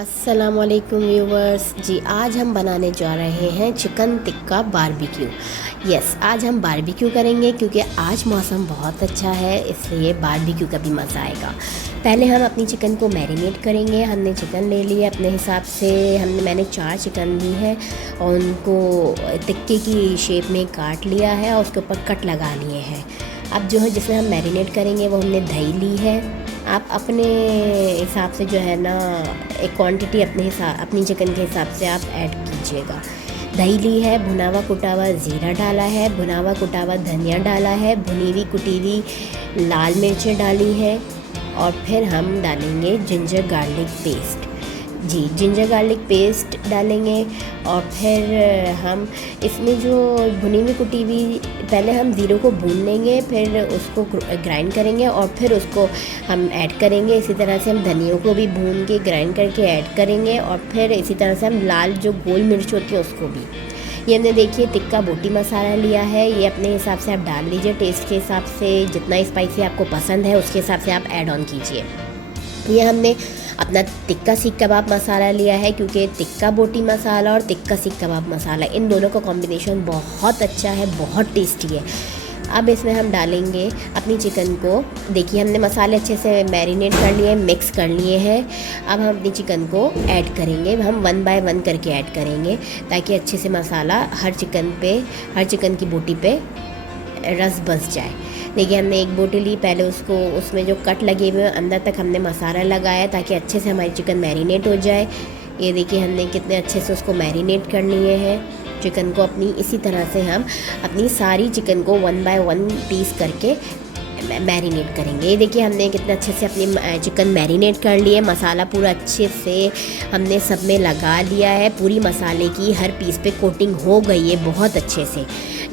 अस्सलामुअलैकुम व्यूवर्स जी। आज हम बनाने जा रहे हैं चिकन टिक्का बारबेक्यू। यस, आज हम बारबेक्यू करेंगे क्योंकि आज मौसम बहुत अच्छा है, इसलिए बारबेक्यू का भी मज़ा आएगा। पहले हम अपनी चिकन को मैरिनेट करेंगे। हमने चिकन ले लिया अपने हिसाब से। मैंने 4 चिकन ली है और उनको टिक्के की शेप में काट लिया है और उसके ऊपर कट लगा लिए हैं। अब जो है जिसमें हम मैरिनेट करेंगे वो हमने दही ली है। आप अपने हिसाब से जो है ना एक क्वांटिटी अपनी चिकन के हिसाब से आप ऐड कीजिएगा। दही ली है, भुना हुआ कुटा हुआ ज़ीरा डाला है, भुना हुआ कुटा हुआ धनिया डाला है, भुनी हुई कुटी हुई लाल मिर्चें डाली है और फिर हम डालेंगे जिंजर गार्लिक पेस्ट। जी, जिंजर गार्लिक पेस्ट डालेंगे और फिर हम इसमें जो भुनी हुई कुटी हुई, पहले हम ज़ीरो को भून लेंगे, फिर उसको ग्राइंड करेंगे और फिर उसको हम ऐड करेंगे। इसी तरह से हम धनियों को भी भून के ग्राइंड करके ऐड करेंगे और फिर इसी तरह से हम लाल जो गोल मिर्च होती है उसको भी। ये हमने देखिए टिक्का बोटी मसाला लिया है, ये अपने हिसाब से आप डाल लीजिए, टेस्ट के हिसाब से जितना स्पाइसी आपको पसंद है उसके हिसाब से आप ऐड ऑन कीजिए। ये हमने अपना टिक्का सीख कबाब मसाला लिया है क्योंकि टिक्का बोटी मसाला और टिक्का सीख कबाब मसाला इन दोनों का कॉम्बिनेशन बहुत अच्छा है, बहुत टेस्टी है। अब इसमें हम डालेंगे अपनी चिकन को। देखिए हमने मसाले अच्छे से मैरिनेट कर लिए, मिक्स कर लिए हैं। अब हम अपनी चिकन को ऐड करेंगे, हम 1 बाय 1 करके ऐड करेंगे ताकि अच्छे से मसाला हर चिकन की बोटी पे रस बस जाए। देखिए हमने एक बोटी ली, पहले उसमें जो कट लगे हुए अंदर तक हमने मसाला लगाया ताकि अच्छे से हमारी चिकन मैरिनेट हो जाए। ये देखिए हमने कितने अच्छे से उसको मैरिनेट कर लिए हैं चिकन को अपनी। इसी तरह से हम अपनी सारी चिकन को 1 बाय 1 पीस करके मैरिनेट करेंगे। ये देखिए हमने कितने अच्छे से अपनी चिकन मैरिनेट कर लिए, मसाला पूरा अच्छे से हमने सब में लगा लिया है। पूरी मसाले की हर पीस पे कोटिंग हो गई है बहुत अच्छे से।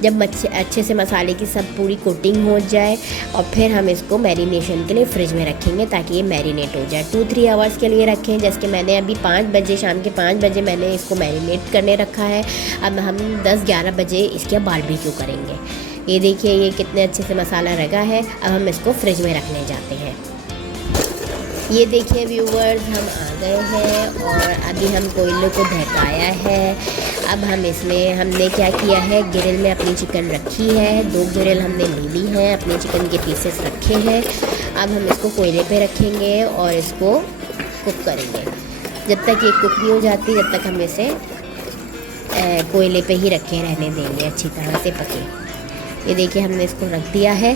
जब अच्छे से मसाले की सब पूरी कोटिंग हो जाए और फिर हम इसको मैरिनेशन के लिए फ्रिज में रखेंगे ताकि ये मैरिनेट हो जाए। 2-3 आवर्स के लिए रखें। जैसे कि मैंने अभी 5 बजे, शाम के 5 बजे मैंने इसको मैरिनेट करने रखा है। अब हम 10-11 बजे इसके बारबेक्यू करेंगे। ये देखिए ये कितने अच्छे से मसाला लगा है। अब हम इसको फ्रिज में रखने जाते हैं। ये देखिए व्यूवर्स, हम आ गए हैं और अभी हम कोयले को धकाया है। अब हमने क्या किया है, ग्रिल में अपनी चिकन रखी है। 2 ग्रिल हमने ले ली हैं, अपने चिकन के पीसेस रखे हैं। अब हम इसको कोयले पे रखेंगे और इसको कुक करेंगे। जब तक ये कुक नहीं हो जाती तब तक हम इसे कोयले पे ही रखे रहने देंगे, अच्छी तरह से पके। ये देखिए हमने इसको रख दिया है।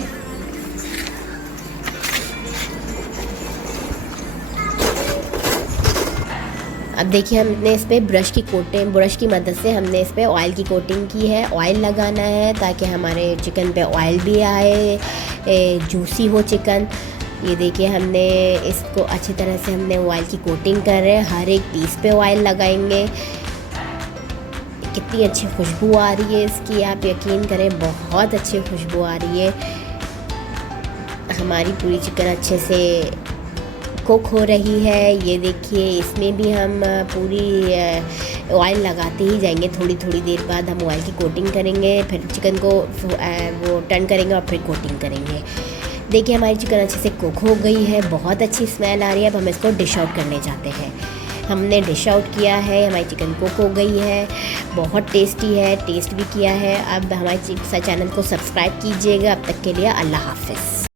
अब देखिए हमने इस पर ब्रश की मदद से हमने इस पर ऑयल की कोटिंग की है। ऑयल लगाना है ताकि हमारे चिकन पे ऑयल भी आए, जूसी हो चिकन। ये देखिए हमने इसको अच्छी तरह से हमने ऑयल की कोटिंग कर रहे हैं। हर एक पीस पे ऑयल लगाएंगे। कितनी अच्छी खुशबू आ रही है इसकी, आप यकीन करें बहुत अच्छी खुशबू आ रही है। हमारी पूरी चिकन अच्छे से कुक हो रही है। ये देखिए इसमें भी हम पूरी ऑयल लगाते ही जाएंगे। थोड़ी देर बाद हम ऑयल की कोटिंग करेंगे, फिर चिकन को वो टर्न करेंगे और फिर कोटिंग करेंगे। देखिए हमारी चिकन अच्छे से कुक हो गई है, बहुत अच्छी स्मेल आ रही है। अब हम इसको डिश आउट करने जाते हैं। हमने डिश आउट किया है, हमारी चिकन कुक हो गई है, बहुत टेस्टी है, टेस्ट भी किया है। अब हमारे चैनल को सब्सक्राइब कीजिएगा। अब तक के लिए अल्लाह हाफ़िज़।